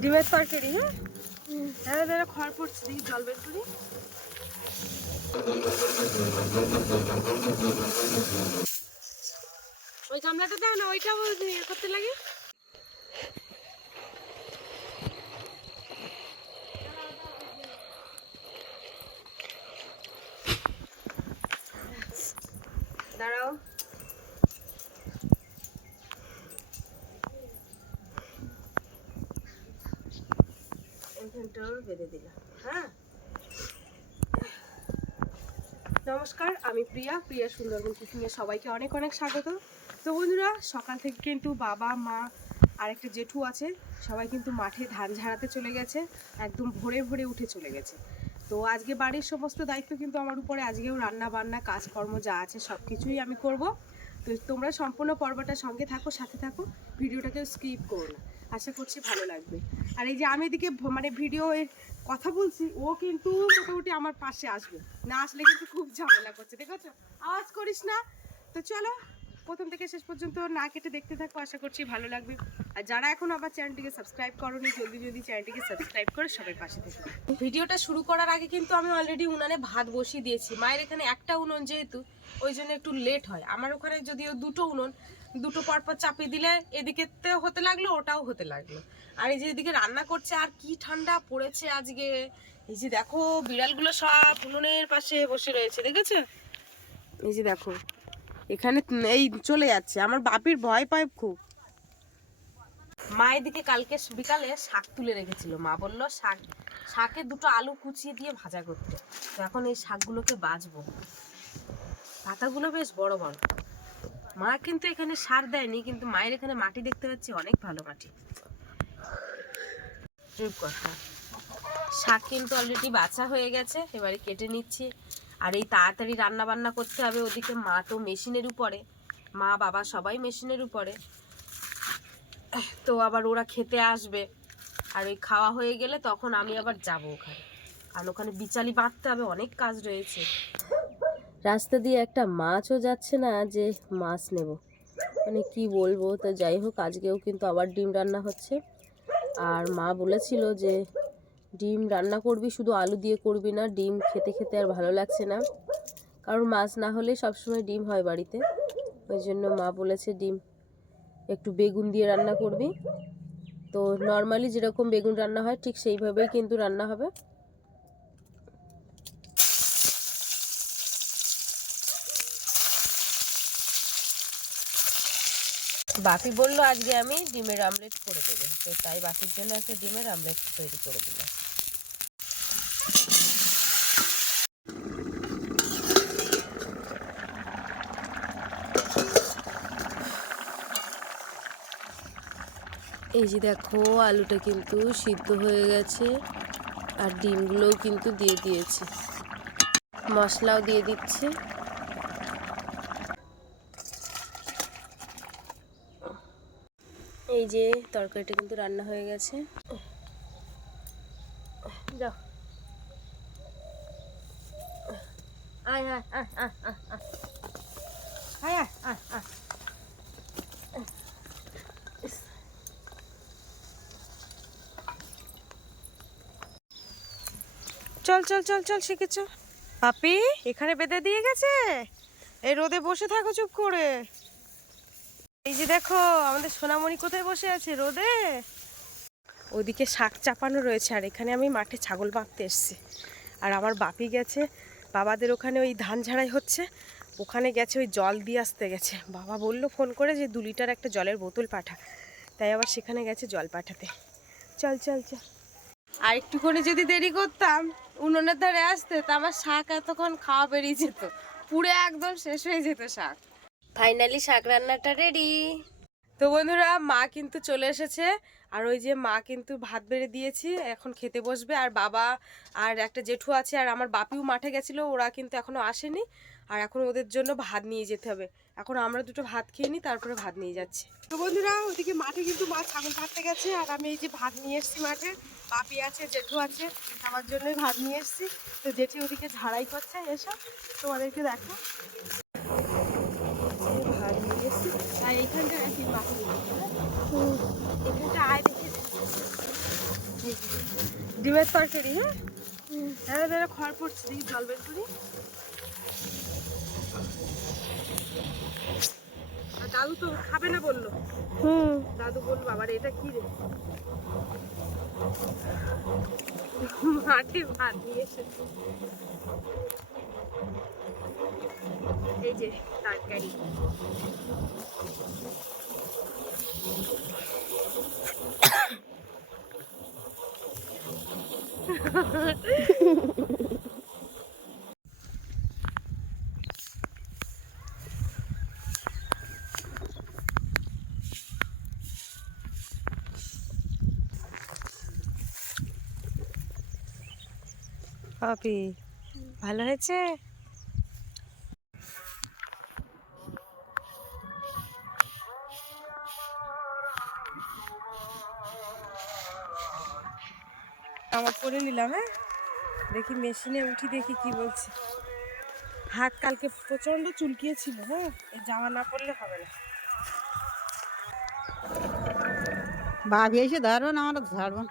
ডিমের তরকারি হ্যাঁ? দাদা দাদা, খড় পড়ছে, দেখি জল বের করি। ওই গামলাটা দাও না, ওইটা করতে লাগে? বেঁধে দিলাম হ্যাঁ? নমস্কার, আমি প্রিয়া প্রিয়া সুন্দরবন কুকিংয়ে সবাইকে অনেক অনেক স্বাগত। তো বন্ধুরা, সকাল থেকে কিন্তু বাবা, মা আর একটা জেঠু আছে, সবাই কিন্তু মাঠে ধান ঝাড়াতে চলে গেছে, একদম ভোরে ভোরে উঠে চলে গেছে। তো আজকে বাড়ির সমস্ত দায়িত্ব কিন্তু আমার উপরে, আজকেও রান্না বান্না, কাজকর্ম যা আছে সব কিছুই আমি করব। তো তোমরা সম্পূর্ণ পর্বটা সঙ্গে থাকো, সাথে থাকো ভিডিওটাকে স্কিপ করো না। আশা করছি ভালো লাগবে। আর এই যে আমি এদিকে মানে ভিডিও কথা বলছি, ও কিন্তু মোটামুটি আমার পাশে আসবে। না আসলে কিন্তু খুব ঝামেলা করছে, ঠিক আছে? আওয়াজ করিস না। তো চলো প্রথম থেকে শেষ পর্যন্ত না কেটে দেখতে থাকো, আশা করছি ভালো লাগবে। আর যারা এখন আমার চ্যানেলটিকে সাবস্ক্রাইব করোনি, জলদি জলদি চ্যানেলটিকে সাবস্ক্রাইব করে সবাই পাশে থেকো। ভিডিওটা শুরু করার আগে কিন্তু আমি অলরেডি উনানে ভাত বসিয়ে দিয়েছি। মায়ের এখানে একটা উনুন যেহেতু, ওই জন্য একটু লেট হয়। আমার ওখানে যদিও দুটো উনুন, দুটো পরপর চাপিয়ে দিলে এদিকে হতে লাগল, ওটাও হতে লাগল। আর এই যে এদিকে রান্না করছে, আর কি ঠান্ডা পড়েছে আজকে। এই যে দেখো, বিড়ালগুলো সব উনুনের পাশে বসে রয়েছে, দেখেছ? এই যে দেখো এখানে এই চলে যাচ্ছে। আমার বাপির ভয় পায় খুব। মা এদিকে কালকে বিকালে শাক তুলে রেখেছিল। মা বলল, শাক শাকে দুটো আলু কুচিয়ে দিয়ে ভাজা করতে। তো এখন এই শাকগুলোকে বাজবো। পাতাগুলো বেশ বড় বড়। মা কিন্তু এখানে সার দেয়নি, কিন্তু মায়ের এখানে মাটি দেখতে পাচ্ছি, অনেক ভালো মাটি। রূপকথা শাক কিন্তু অলরেডি বাছা হয়ে গেছে, এবারে কেটে নিচ্ছি। আর এই তাড়াতাড়ি রান্না বান্না করতে হবে ওদিকে মা তো মেশিনের উপরে। মা, বাবা সবাই মেশিনের উপরে। তো আবার ওরা খেতে আসবে। আর ওই খাওয়া হয়ে গেলে তখন আমি আবার যাব ওখানে। কারণ ওখানে বিচালি বাঁধতে হবে, অনেক কাজ রয়েছে। রাস্তা দিয়ে একটা মাছও যাচ্ছে না যে মাছ নেব। মানে কি বলব? তো যাই হোক, আজকেও কিন্তু আবার ডিম রান্না হচ্ছে। আর মা বলেছিল যে ডিম রান্না করবি, শুধু আলু দিয়ে করবি না, ডিম খেতে খেতে আর ভালো লাগছে না। কারণ মাছ না হলে সবসময় ডিম হয় বাড়িতে। ওই জন্য মা বলেছে ডিম, একটু বেগুন দিয়ে রান্না করবি। তো নর্মালি যেরকম বেগুন রান্না হয়, ঠিক সেইভাবেই কিন্তু রান্না হবে। বাপি বলল আজকে আমি ডিমের আমলেট করে দেবো। তো তাই বাপির জন্য একটা ডিমের আমলেট তৈরি করে দিলাম। এই যে দেখো, আলুটা কিন্তু সিদ্ধ হয়ে গেছে আর ডিমগুলোও কিন্তু দিয়ে দিয়েছি। মশলাও দিয়ে দিচ্ছি। এই যে তরকারিটা কিন্তু রান্না হয়ে গেছে। যাও। আয় চল চল চল চল শিখেছ। পাপি এখানে বেঁধে দিয়ে গেছে? এই রোদে বসে থাকো চুপ করে। এই যে দেখো, আমাদের সোনামণি কোথায় বসে আছে রোদে? ওদিকে শাক চাপানো রয়েছে, আর এখানে আমি মাঠে ছাগল বাঁধতে এসেছি। আর আমার বাপি গেছে, বাবাদের ওখানে ওই ধান ঝাড়াই হচ্ছে, ওখানে গেছে ওই জল দিয়ে আসতে গেছে। বাবা বলল ফোন করে যে দু লিটার একটা জলের বোতল পাঠা, তাই আবার সেখানে গেছে জল পাঠাতে। চল চল চল। আর একটুখানি যদি দেরি করতাম, উনুনের ধারে আসতে, তা আমার শাক এতক্ষণ খাওয়া বেরিয়ে যেত, পুরো একদম শেষ হয়ে যেত শাক। ফাইনালি শাক রান্নাটা রেডি তো বন্ধুরা, মা কিন্তু চলে এসেছে। আর ওই যে মা কিন্তু ভাত বেড়ে দিয়েছি, এখন খেতে বসবে। আর বাবা আর একটা জেঠু আছে, আর আমার বাপিও মাঠে গেছিল, ওরা কিন্তু এখনও আসেনি। আর এখন ওদের জন্য ভাত নিয়ে যেতে হবে। এখন আমরা দুটো ভাত খেয়ে নিই, তারপরে ভাত নিয়ে যাচ্ছি। তো বন্ধুরা, ওদিকে মাঠে কিন্তু মা ছাগল কাটতে গেছে, আর আমি এই যে ভাত নিয়ে এসেছি মাঠে। বাপি আছে, জেঠু আছে, আমার জন্যই ভাত নিয়ে এসেছি। তো জেঠি ওদিকে ঝাড়াই করছে এসব তোমাদেরকে দেখো। এখানটা আয় দেখে ডিমের তরকারি হ্যাঁ? দাঁড়া দাঁড়া খড় পড়ছে দেখি জল বের করি। দাদু তো খাবে না বলল। হুম। দাদু বলল বাবার এটা কি রে? মাঠে ভাত নিয়ে এসেছে। এই যে তরকারি পাপি ভালো হয়েছে? আমার পরে নিলাম হ্যাঁ? দেখি মেশিনে উঠি দেখি কি বলছে। হাত কালকে প্রচণ্ড চুলকিয়েছিল হ্যাঁ? এই জামা না পরলে হবে না। ভাবি এসে ধরবো না আমরা ধরবো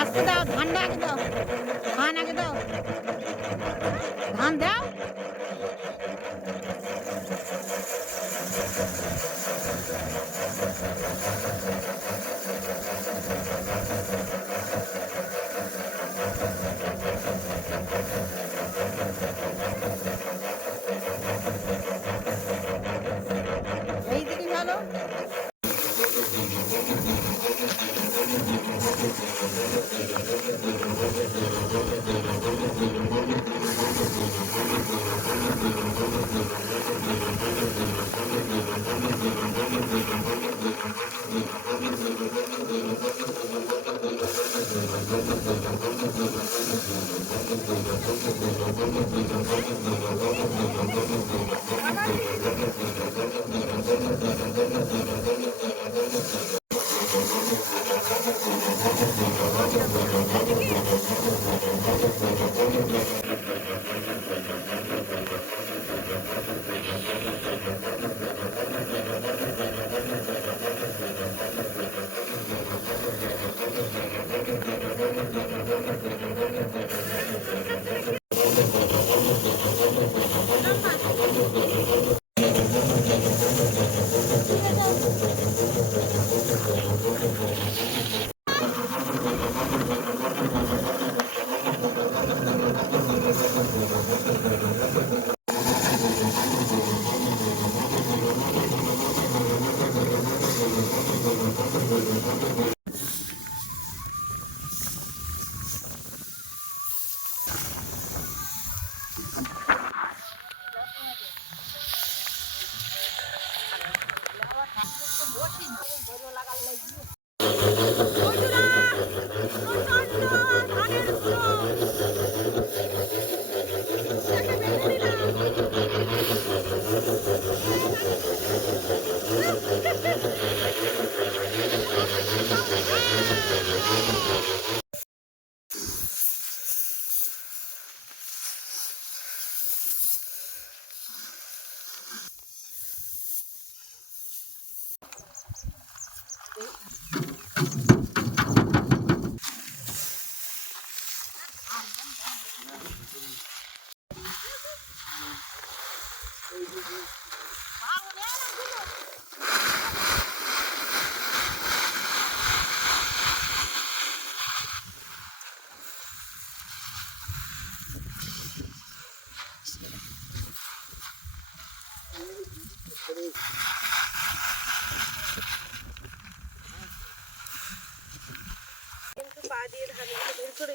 আজকে দাও ধান আগে দাও। ধান আগে দাও। ধান দাও। da da da da কিন্তু পা দিয়ে ধানগুলো বের করে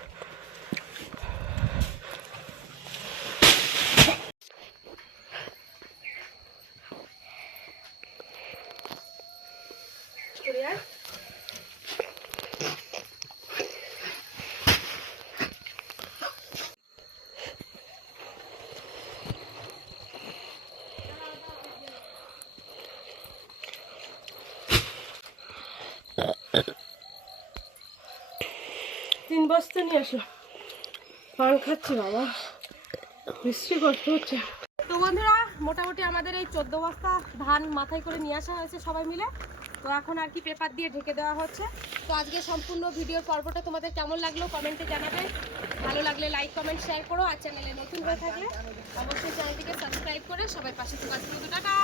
বস্তা নিয়ে আসো পান খাচ্ছি বাবা। বৃষ্টি কষ্ট হচ্ছে। তো বন্ধুরা, মোটামুটি আমাদের এই চোদ্দ বস্তা ধান মাথায় করে নিয়ে আসা হয়েছে সবাই মিলে। তো এখন আর কি পেপার দিয়ে ঢেকে দেওয়া হচ্ছে। তো আজকে সম্পূর্ণ ভিডিওর পর্বটা তোমাদের কেমন লাগল কমেন্টে জানাবে। ভালো লাগলে লাইক কমেন্ট শেয়ার করো আর চ্যানেলে নতুন হয়ে থাকলে অবশ্যই চ্যানেলটিকে সাবস্ক্রাইব করে সবাই পাশে থাকা টাটা!